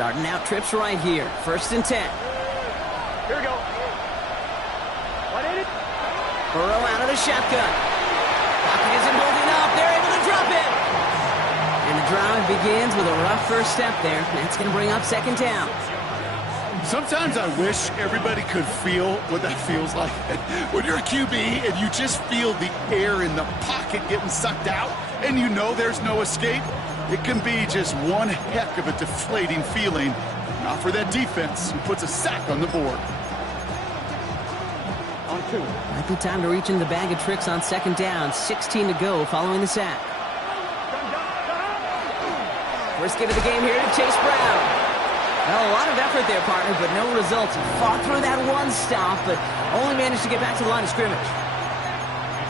Starting out trips right here. 1st and 10. Here we go. Burrow out of the shotgun. Pocket isn't holding up. They're able to drop it. And the drive begins with a rough first step there. That's going to bring up 2nd down. Sometimes I wish everybody could feel what that feels like. When you're a QB and you just feel the air in the pocket getting sucked out and you know there's no escape, it can be just one heck of a deflating feeling. Not for that defense who puts a sack on the board. On 2. Might be time to reach in the bag of tricks on 2nd down. 16 to go following the sack. First give of the game here to Chase Brown. Well, a lot of effort there, partner, but no results. He fought through that one stop, but only managed to get back to the line of scrimmage.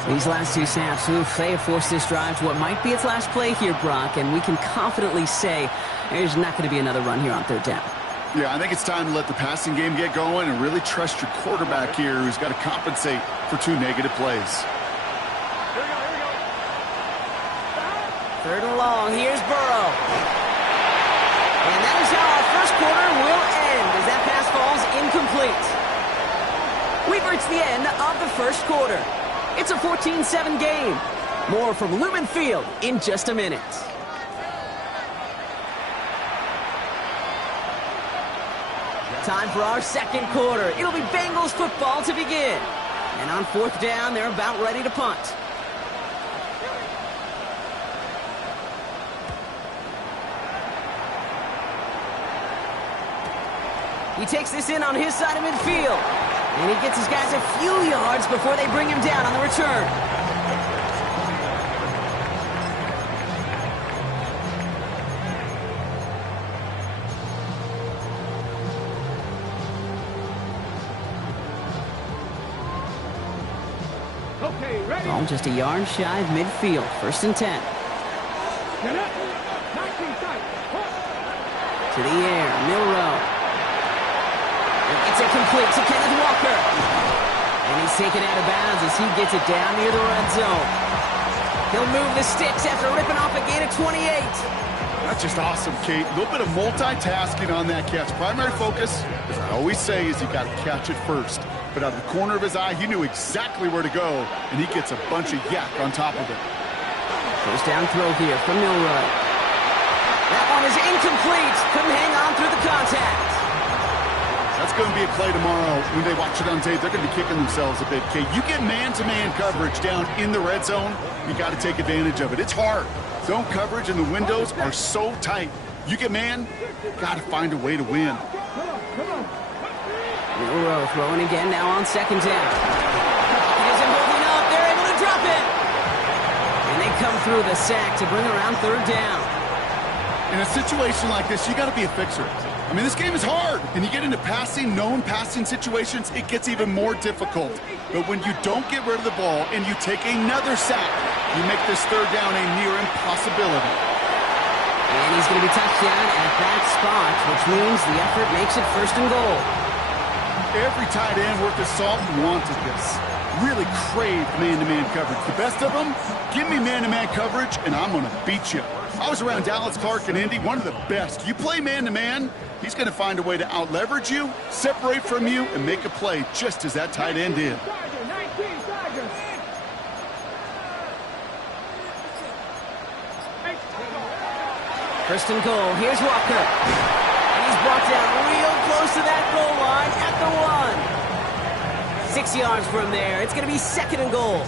These last 2 snaps, they have forced this drive to what might be its last play here, Brock, and we can confidently say there's not going to be another run here on 3rd down. Yeah, I think it's time to let the passing game get going and really trust your quarterback here, who's got to compensate for 2 negative plays. Here we go. 3rd and long. Here's Burrow. And that is how our first quarter will end as that pass falls incomplete. We've reached the end of the first quarter. It's a 14-7 game. More from Lumen Field in just a minute. Time for our 2nd quarter. It'll be Bengals football to begin. And on 4th down, they're about ready to punt. He takes this in on his side of midfield. And he gets his guys a few yards before they bring him down on the return. Okay, ready. Ball just a yard shy of midfield. 1st and 10. Get up. 19 tight. To the air. Milrow. It's incomplete to Kenneth Walker. And he's taken out of bounds as he gets it down near the red zone. He'll move the sticks after ripping off a gain of 28. That's just awesome, Kate. A little bit of multitasking on that catch. Primary focus, as I always say, is you got to catch it first. But out of the corner of his eye, he knew exactly where to go, and he gets a bunch of yak on top of it. 1st down throw here from Milrow. That one is incomplete. Couldn't hang on through the contact. That's going to be a play tomorrow. When they watch it on tape, they're going to be kicking themselves a bit, Kate. You get man-to-man coverage down in the red zone, you got to take advantage of it. It's hard. Zone coverage and the windows are so tight. You get man, got to find a way to win. Milrow throwing again now on 2nd down. He isn't holding up. They're able to drop it. And they come through the sack to bring around 3rd down. In a situation like this, you got to be a fixer. I mean, this game is hard, and you get into known passing situations, it gets even more difficult. But when you don't get rid of the ball and you take another sack, you make this 3rd down a near impossibility. And he's going to be touched down at that spot, which means the effort makes it 1st and goal. Every tight end worth his salt wanted this. Really craved man-to-man coverage. The best of them, give me man-to-man coverage, and I'm going to beat you. I was around Dallas Clark and Indy, one of the best. You play man-to-man, he's going to find a way to out-leverage you, separate from you, and make a play just as that tight end did. 19 Tigers. 1st and goal. Here's Walker. And he's brought down real close to that goal line at the 1. 6 yards from there. It's going to be 2nd and goal.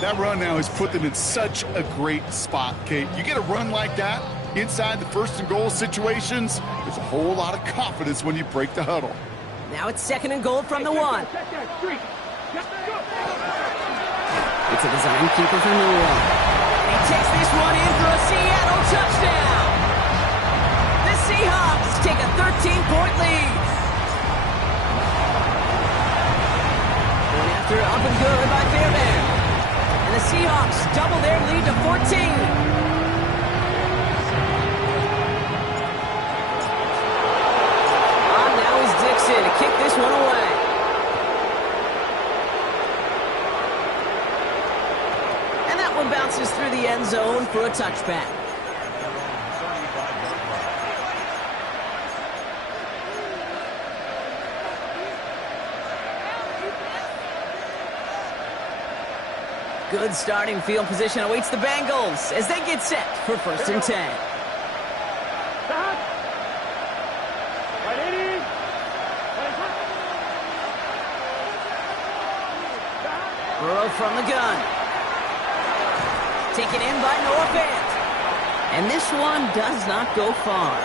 That run now has put them in such a great spot, Kate. You get a run like that inside the 1st and goal situations, there's a whole lot of confidence when you break the huddle. Now it's 2nd and goal from the 1. It's a design keeper from the 1. He takes this one in for a Seattle touchdown. The Seahawks take a 13-point lead. Going after up and good by Fairbairn. And the Seahawks double their lead to 14. Now is Dixon to kick this one away. And that one bounces through the end zone for a touchback. Good starting field position awaits the Bengals as they get set for 1st and 10. Stop. Right, 80. Burrow from the gun. Taken in by Noah Fant. And this one does not go far.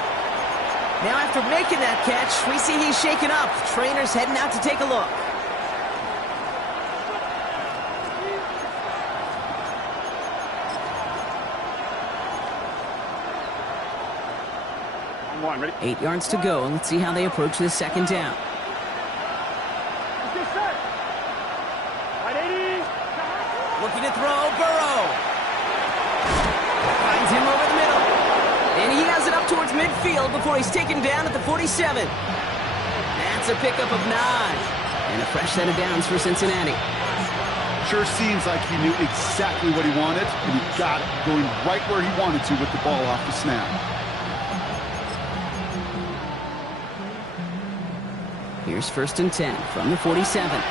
Now after making that catch, we see he's shaken up. Trainer's heading out to take a look. One, ready? 8 yards to go. Let's see how they approach this 2nd down. Let's get set. Right, 80. Looking to throw, Burrow. Finds him over the middle. And he has it up towards midfield before he's taken down at the 47. That's a pickup of 9. And a fresh set of downs for Cincinnati. Sure seems like he knew exactly what he wanted, and he got it, going right where he wanted to with the ball off the snap. Here's 1st and 10 from the 47. 11, 90.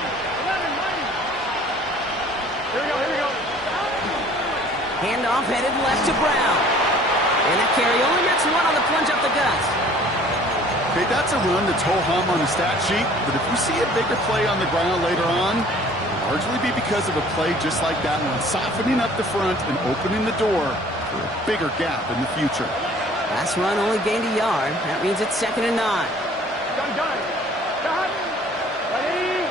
Here we go. Handoff headed left to Brown. And that carry only gets 1 on the plunge up the gut. Okay, that's a run that's ho-hum on the stat sheet, but if we see a bigger play on the ground later on, it'll largely be because of a play just like that one, softening up the front and opening the door for a bigger gap in the future. Last run only gained a yard. That means it's 2nd and 9. Gun. Stop. Right, 80.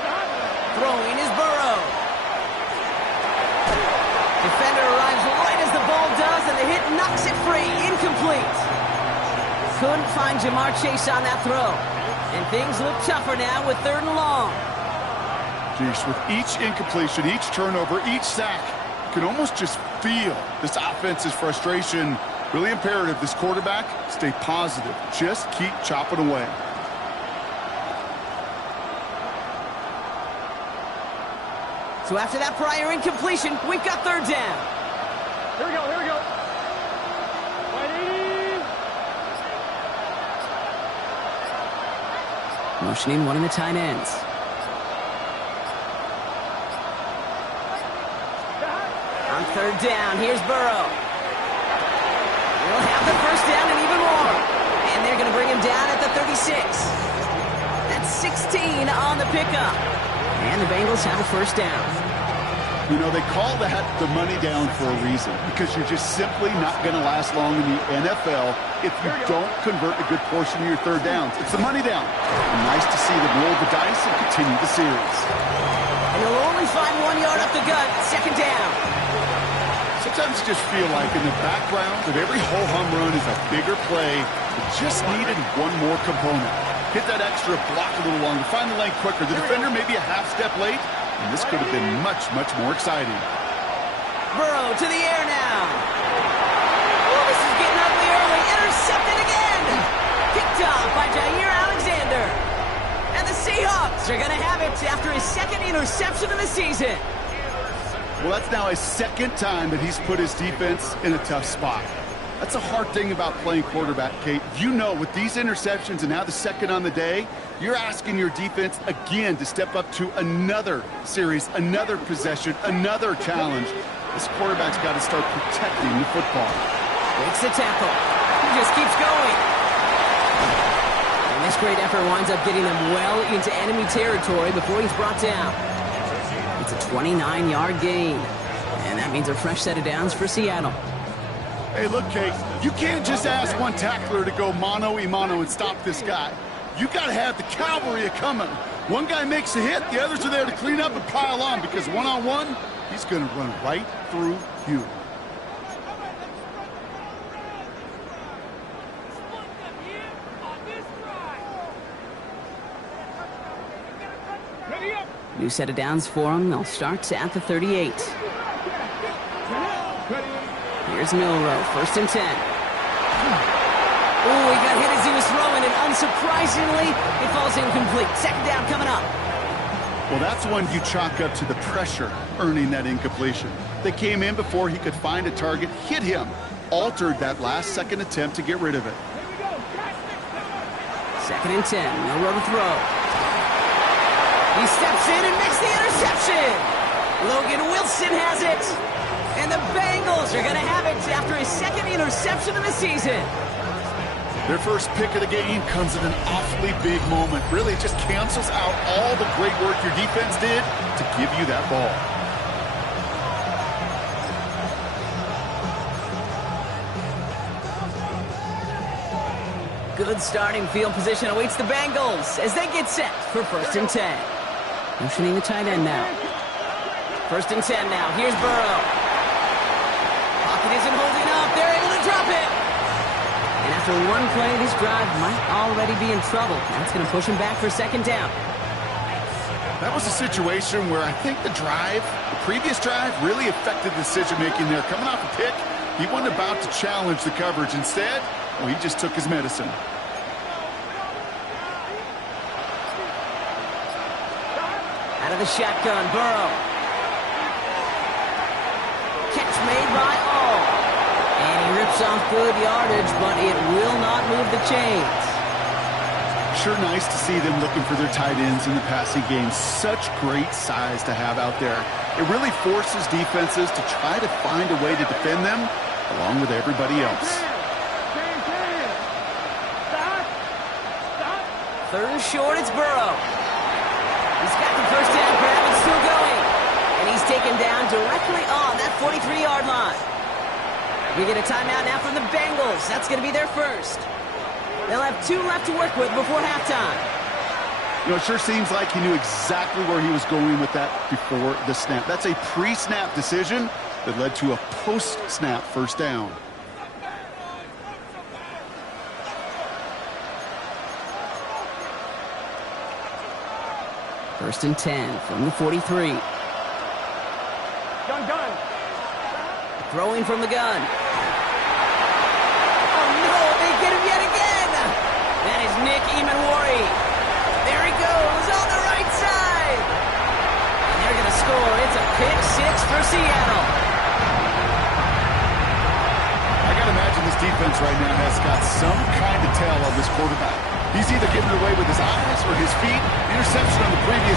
Stop. Throwing is Burrow. Defender arrives right as the ball does, and the hit knocks it free. Incomplete. Couldn't find Jamar Chase on that throw. And things look tougher now with 3rd and long. Geez, with each incompletion, each turnover, each sack, you can almost just feel this offense's frustration. Really imperative, this quarterback, stay positive. Just keep chopping away. So after that prior incompletion, we've got 3rd down. Here we go. Right, 80. Motioning one of the tight ends. On 3rd down, here's Burrow. He'll have the 1st down and even more. And they're going to bring him down at the 36. That's 16 on the pickup. And the Bengals have a 1st down. You know, they call that the money down for a reason, because you're just simply not going to last long in the NFL if you don't convert a good portion of your 3rd downs. It's the money down. And nice to see them roll the dice and continue the series. And he'll only find 1 yard up the gut, 2nd down. Sometimes you just feel like in the background of every ho-hum run is a bigger play that just needed one more component. Hit that extra block a little longer, find the lane quicker. The defender maybe a half step late, and this could have been much, much more exciting. Burrow to the air now. Oh, this is getting ugly early. Intercepted again. Picked off by Jair Alexander. And the Seahawks are going to have it after his 2nd interception of the season. Well, that's now his 2nd time that he's put his defense in a tough spot. That's a hard thing about playing quarterback, Kate. You know, with these interceptions and now the 2nd on the day, you're asking your defense again to step up to another series, another possession, another challenge. This quarterback's got to start protecting the football. Makes the tackle. He just keeps going. And this great effort winds up getting them well into enemy territory before he's brought down. It's a 29-yard gain. And that means a fresh set of downs for Seattle. Hey, look, Kate, you can't just ask one tackler to go mano-a-mano and stop this guy. You got to have the cavalry coming. One guy makes a hit, the others are there to clean up and pile on, because one-on-one, he's going to run right through you. Ready up. New set of downs for him. They'll start at the 38. Here's Milrow, 1st and 10. Oh, he got hit as he was throwing, and unsurprisingly, it falls incomplete. 2nd down coming up. Well, that's one you chalk up to the pressure earning that incompletion. They came in before he could find a target, hit him, altered that last-second attempt to get rid of it. 2nd and 10, Milrow to throw. He steps in and makes the interception. Logan Wilson has it. And the Bengals are going to have it after his second interception of the season. Their first pick of the game comes at an awfully big moment. Really, it just cancels out all the great work your defense did to give you that ball. Good starting field position awaits the Bengals as they get set for 1st and 10. Motioning the tight end now. 1st and 10 now. Here's Burrow. Pocket isn't holding up. They're able to drop it. And after one play, this drive might already be in trouble. That's going to push him back for 2nd down. That was a situation where I think the previous drive, really affected the decision-making there. Coming off a pick, he wasn't about to challenge the coverage. Instead, well, he just took his medicine. Out of the shotgun, Burrow. Catch made by All. And he rips off good yardage, but it will not move the chains. Sure nice to see them looking for their tight ends in the passing game. Such great size to have out there. It really forces defenses to try to find a way to defend them along with everybody else. 3rd and short, it's Burrow. He's got the 1st down grab and still going. And he's taken down directly on that 43-yard line. We get a timeout now from the Bengals. That's going to be their first. They'll have 2 left to work with before halftime. You know, it sure seems like he knew exactly where he was going with that before the snap. That's a pre-snap decision that led to a post-snap 1st down. First and 10 from the 43. Gun. Throwing from the gun. Oh, no, they get him yet again. That is Nick Emanwari. There he goes on the right side. And they're going to score. It's a pick 6 for Seattle. I got to imagine this defense right now has got some kind of tell on this quarterback. He's either giving it away with his eyes or his feet. Interception on the previous